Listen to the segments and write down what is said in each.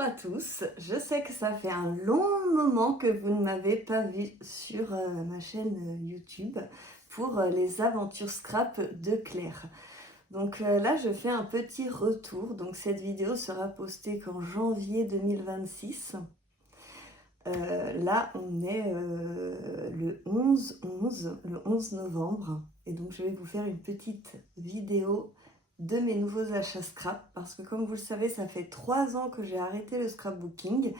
Bonjour à tous, je sais que ça fait un long moment que vous ne m'avez pas vu sur ma chaîne YouTube pour les aventures scrap de Claire. Donc là je fais un petit retour, donc cette vidéo sera postée qu'en janvier 2026. Là on est le 11 novembre et donc je vais vous faire une petite vidéo de mes nouveaux achats scrap parce que comme vous le savez ça fait 3 ans que j'ai arrêté le scrapbooking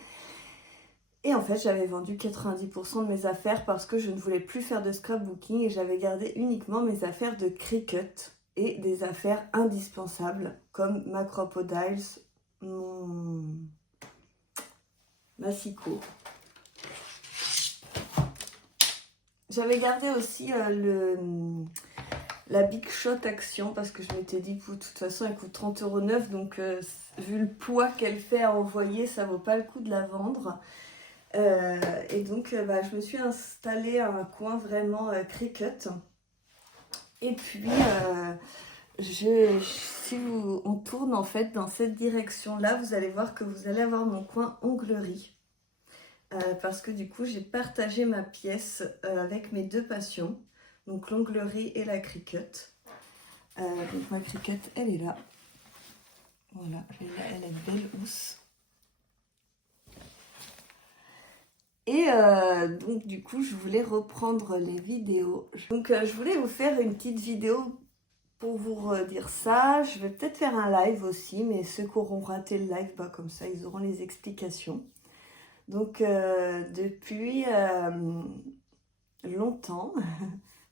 et en fait j'avais vendu 90% de mes affaires parce que je ne voulais plus faire de scrapbooking et j'avais gardé uniquement mes affaires de Cricut et des affaires indispensables comme ma Crop-A-Diles, ma Sico. J'avais gardé aussi la Big Shot Action parce que je m'étais dit que de toute façon elle coûte 30,9 € donc vu le poids qu'elle fait à envoyer ça vaut pas le coup de la vendre. Et donc je me suis installée à un coin vraiment Cricut. Et puis si on tourne en fait dans cette direction là, vous allez voir que vous allez avoir mon coin onglerie. Parce que du coup j'ai partagé ma pièce avec mes deux passions, donc l'onglerie et la Cricut. Donc ma Cricut elle est là, voilà, elle est belle housse. Et donc du coup je voulais reprendre les vidéos, donc je voulais vous faire une petite vidéo pour vous dire ça. Je vais peut-être faire un live aussi, mais ceux qui auront raté le live, comme ça ils auront les explications. Donc depuis longtemps,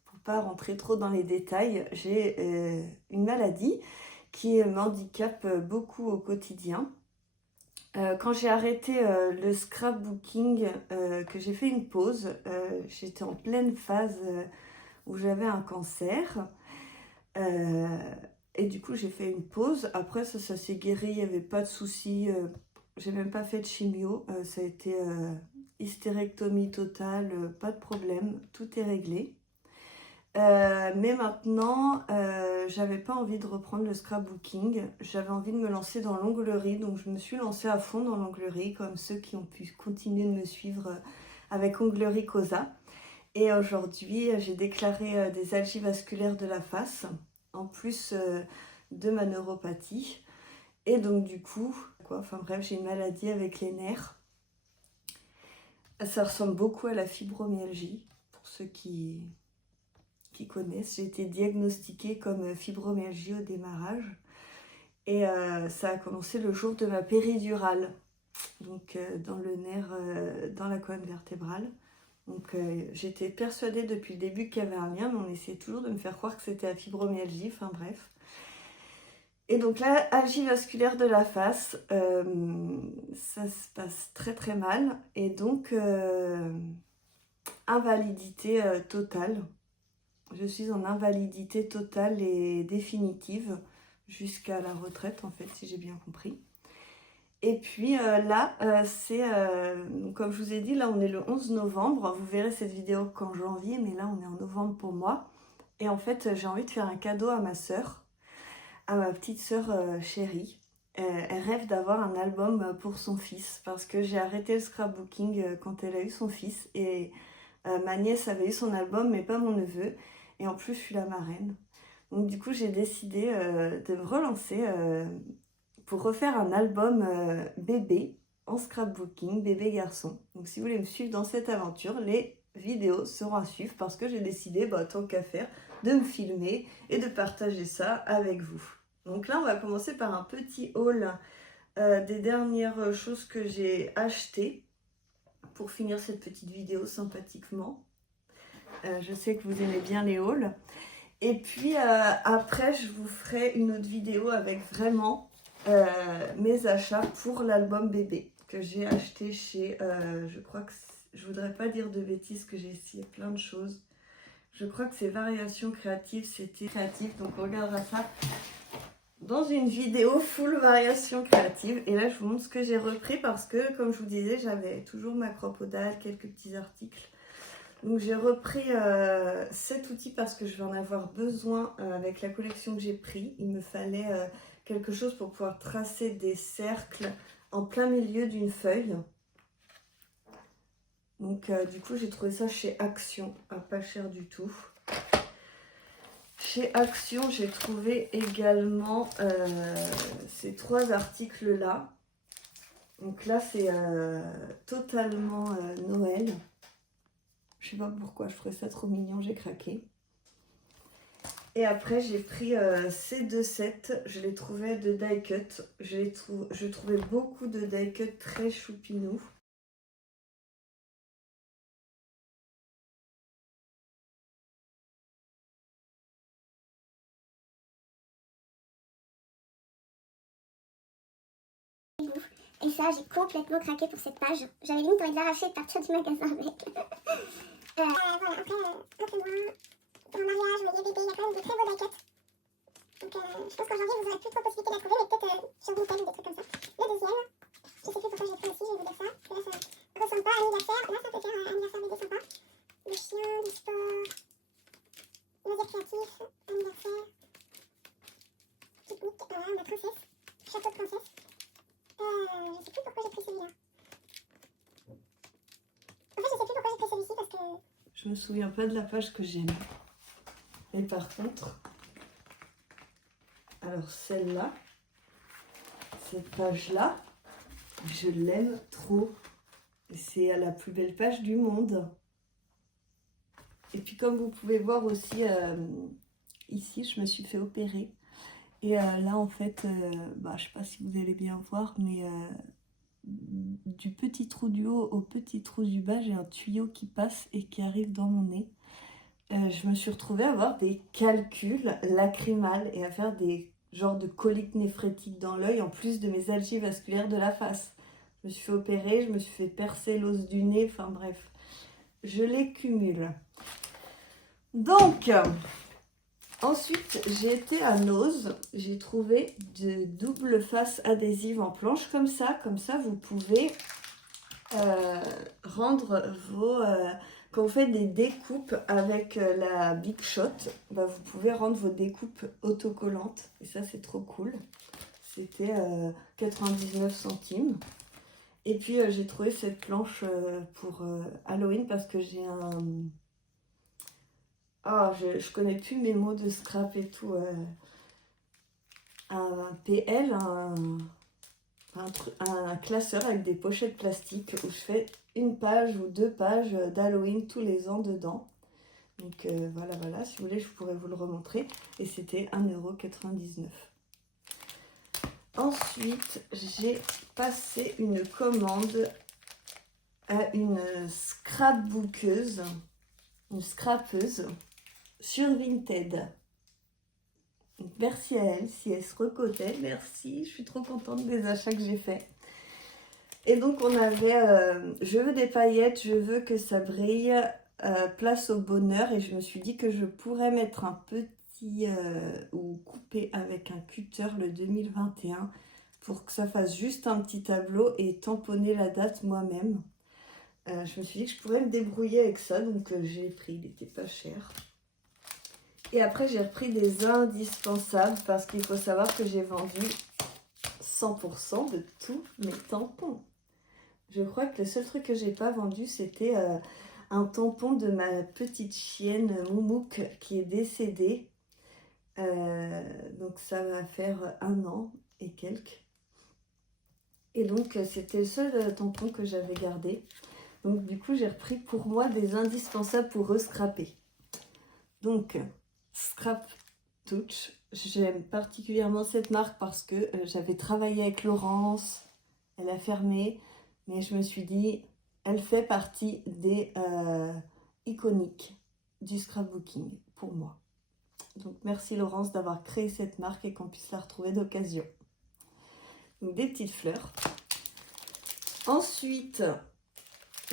pour pas rentrer trop dans les détails, j'ai une maladie qui m'handicape beaucoup au quotidien. Quand j'ai arrêté le scrapbooking, que j'ai fait une pause, j'étais en pleine phase où j'avais un cancer. Et du coup j'ai fait une pause. Après ça s'est guéri, il n'y avait pas de soucis. J'ai même pas fait de chimio, ça a été hystérectomie totale, pas de problème, tout est réglé. Mais maintenant, j'avais pas envie de reprendre le scrapbooking, j'avais envie de me lancer dans l'onglerie, donc je me suis lancée à fond dans l'onglerie, comme ceux qui ont pu continuer de me suivre avec Onglerie Cosa. Et aujourd'hui, j'ai déclaré des algies vasculaires de la face, en plus de ma neuropathie. Et donc du coup, enfin bref, j'ai une maladie avec les nerfs. Ça ressemble beaucoup à la fibromyalgie, pour ceux qui connaissent. J'ai été diagnostiquée comme fibromyalgie au démarrage. Et ça a commencé le jour de ma péridurale, donc dans le nerf, dans la colonne vertébrale. Donc j'étais persuadée depuis le début qu'il y avait un lien, mais on essayait toujours de me faire croire que c'était la fibromyalgie, enfin bref. Et donc là, algie vasculaire de la face, ça se passe très très mal. Et donc, invalidité totale. Je suis en invalidité totale et définitive jusqu'à la retraite en fait, si j'ai bien compris. Et puis là, comme je vous ai dit, là on est le 11 novembre. Vous verrez cette vidéo qu'en janvier, mais là on est en novembre pour moi. Et en fait, j'ai envie de faire un cadeau à ma sœur, à ma petite sœur chérie. Elle rêve d'avoir un album pour son fils parce que j'ai arrêté le scrapbooking quand elle a eu son fils. Et ma nièce avait eu son album, mais pas mon neveu. Et en plus, je suis la marraine. Donc du coup, j'ai décidé de me relancer pour refaire un album bébé en scrapbooking, bébé garçon. Donc si vous voulez me suivre dans cette aventure, les vidéos seront à suivre parce que j'ai décidé, tant qu'à faire, de me filmer et de partager ça avec vous. Donc là, on va commencer par un petit haul des dernières choses que j'ai achetées pour finir cette petite vidéo sympathiquement. Je sais que vous aimez bien les hauls. Et puis après, je vous ferai une autre vidéo avec vraiment mes achats pour l'album bébé que j'ai acheté chez, je crois que, je voudrais pas dire de bêtises que j'ai essayé plein de choses. Je crois que c'est Variations Créatives, c'était créatif, donc on regardera ça dans une vidéo full Variations Créatives. Et là, je vous montre ce que j'ai repris parce que, comme je vous disais, j'avais toujours ma Crop-A-Diles, quelques petits articles. Donc j'ai repris cet outil parce que je vais en avoir besoin avec la collection que j'ai pris. Il me fallait quelque chose pour pouvoir tracer des cercles en plein milieu d'une feuille. Donc du coup j'ai trouvé ça chez Action, à pas cher du tout. Chez Action j'ai trouvé également ces 3 articles là. Donc là c'est totalement Noël. Je sais pas pourquoi je trouvais ça trop mignon, j'ai craqué. Et après j'ai pris ces 2 sets, je les trouvais de die cut. Je trouvais beaucoup de die cut très choupinous. Et ça, j'ai complètement craqué pour cette page. J'avais limite envie de l'arracher et de partir du magasin avec. Voilà, après, un peu moins. Pour un mariage, ou les bébés, il y a quand même de très beaux die-cuts. Donc je pense qu'en janvier, vous n'aurez plus trop de possibilités de la trouver, mais peut-être sur Vinted ou des trucs comme ça. Le deuxième, je sais plus pourquoi j'ai pris aussi, je vais vous dire ça. Là, ça ressemble pas à anniversaire. Là, ça peut faire un anniversaire bébé sympa. Le chien, du sport, loisirs créatifs, anniversaire, pique-nique, voilà, la princesse, chapeau de princesse. Je sais plus pourquoi j'ai pris celui-là. En fait, je sais plus pourquoi j'ai pris celui-ci parce que... Je me souviens pas de la page que j'aime. Et par contre, alors celle-là, cette page-là, je l'aime trop. C'est la plus belle page du monde. Et puis comme vous pouvez voir aussi, ici, je me suis fait opérer. Et là, en fait, je sais pas si vous allez bien voir, mais du petit trou du haut au petit trou du bas, j'ai un tuyau qui passe et qui arrive dans mon nez. Je me suis retrouvée à avoir des calculs lacrymales et à faire des genres de coliques néphrétiques dans l'œil, en plus de mes algies vasculaires de la face. Je me suis fait opérer, je me suis fait percer l'os du nez, enfin bref, je les cumule. Donc, ensuite, j'ai été à Nose, j'ai trouvé de double face adhésive en planche comme ça vous pouvez rendre vos... quand vous faites des découpes avec la Big Shot, vous pouvez rendre vos découpes autocollantes. Et ça, c'est trop cool. C'était 99 centimes. Et puis, j'ai trouvé cette planche pour Halloween parce que j'ai un... je connais plus mes mots de scrap et tout. Un PL, un classeur avec des pochettes plastiques où je fais 1 page ou 2 pages d'Halloween tous les ans dedans. Donc voilà, si vous voulez, je pourrais vous le remontrer. Et c'était 1,99 €. Ensuite, j'ai passé une commande à une scrapbookeuse, une scrapeuse sur Vinted. Donc, merci à elle, si elle se recotait, merci, je suis trop contente des achats que j'ai faits. Et donc on avait, je veux des paillettes, je veux que ça brille, place au bonheur. Et je me suis dit que je pourrais mettre un petit, ou couper avec un cutter le 2021 pour que ça fasse juste un petit tableau et tamponner la date moi-même. Je me suis dit que je pourrais me débrouiller avec ça, donc j'ai pris, il n'était pas cher. Et après, j'ai repris des indispensables parce qu'il faut savoir que j'ai vendu 100% de tous mes tampons. Je crois que le seul truc que j'ai pas vendu, c'était un tampon de ma petite chienne Moumouk qui est décédée. Donc ça va faire 1 an et quelques. Et donc c'était le seul tampon que j'avais gardé. Donc du coup, j'ai repris pour moi des indispensables pour rescraper. Donc... Scrap Touch, j'aime particulièrement cette marque parce que j'avais travaillé avec Laurence, elle a fermé, mais je me suis dit, elle fait partie des iconiques du scrapbooking pour moi. Donc merci Laurence d'avoir créé cette marque et qu'on puisse la retrouver d'occasion. Donc des petites fleurs. Ensuite,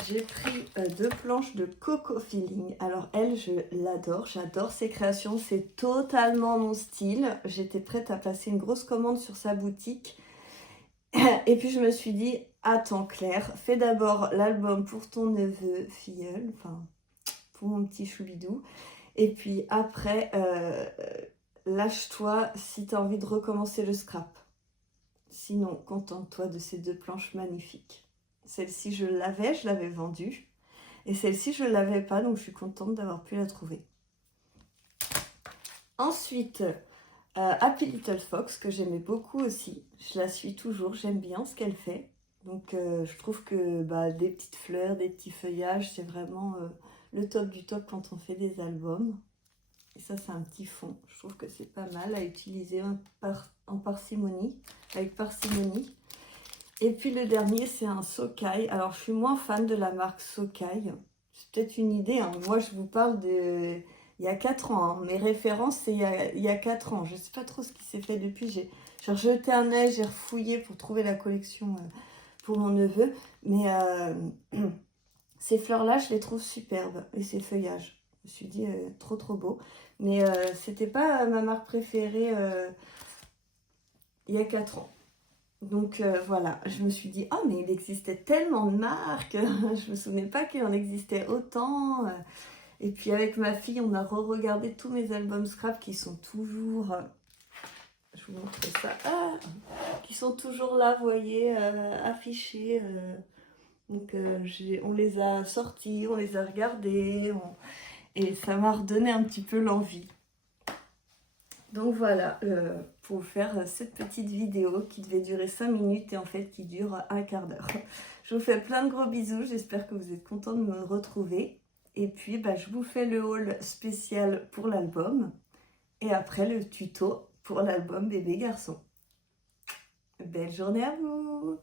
j'ai pris 2 planches de Coco Feeling. Alors elle, je l'adore, j'adore ses créations, c'est totalement mon style. J'étais prête à passer une grosse commande sur sa boutique. Et puis je me suis dit, attends Claire, fais d'abord l'album pour ton neveu filleul, enfin pour mon petit choubidou. Et puis après, lâche-toi si tu as envie de recommencer le scrap. Sinon, contente-toi de ces 2 planches magnifiques. Celle-ci, je l'avais vendue. Et celle-ci, je ne l'avais pas, donc je suis contente d'avoir pu la trouver. Ensuite, Happy Little Fox, que j'aimais beaucoup aussi. Je la suis toujours, j'aime bien ce qu'elle fait. Donc, je trouve que des petites fleurs, des petits feuillages, c'est vraiment le top du top quand on fait des albums. Et ça, c'est un petit fond. Je trouve que c'est pas mal à utiliser en parcimonie, avec parcimonie. Et puis le dernier, c'est un Socai. Alors, je suis moins fan de la marque Socai. C'est peut-être une idée, hein. Moi, je vous parle de... Il y a 4 ans. Hein. Mes références, c'est il y a 4 ans. Je ne sais pas trop ce qui s'est fait depuis. J'ai rejeté un œil, j'ai refouillé pour trouver la collection pour mon neveu. Mais ces fleurs-là, je les trouve superbes. Et ces feuillages. Je me suis dit, trop trop beau. Mais c'était pas ma marque préférée il y a 4 ans. Donc voilà, je me suis dit, oh mais il existait tellement de marques, je me souvenais pas qu'il en existait autant. Et puis avec ma fille, on a re-regardé tous mes albums scrap qui sont toujours, je vous montre ça, qui sont toujours là, vous voyez, affichés. Donc on les a sortis, on les a regardés, et ça m'a redonné un petit peu l'envie. Donc voilà, pour faire cette petite vidéo qui devait durer 5 minutes et en fait qui dure un quart d'heure. Je vous fais plein de gros bisous, j'espère que vous êtes contents de me retrouver. Et puis je vous fais le haul spécial pour l'album et après le tuto pour l'album bébé garçon. Belle journée à vous!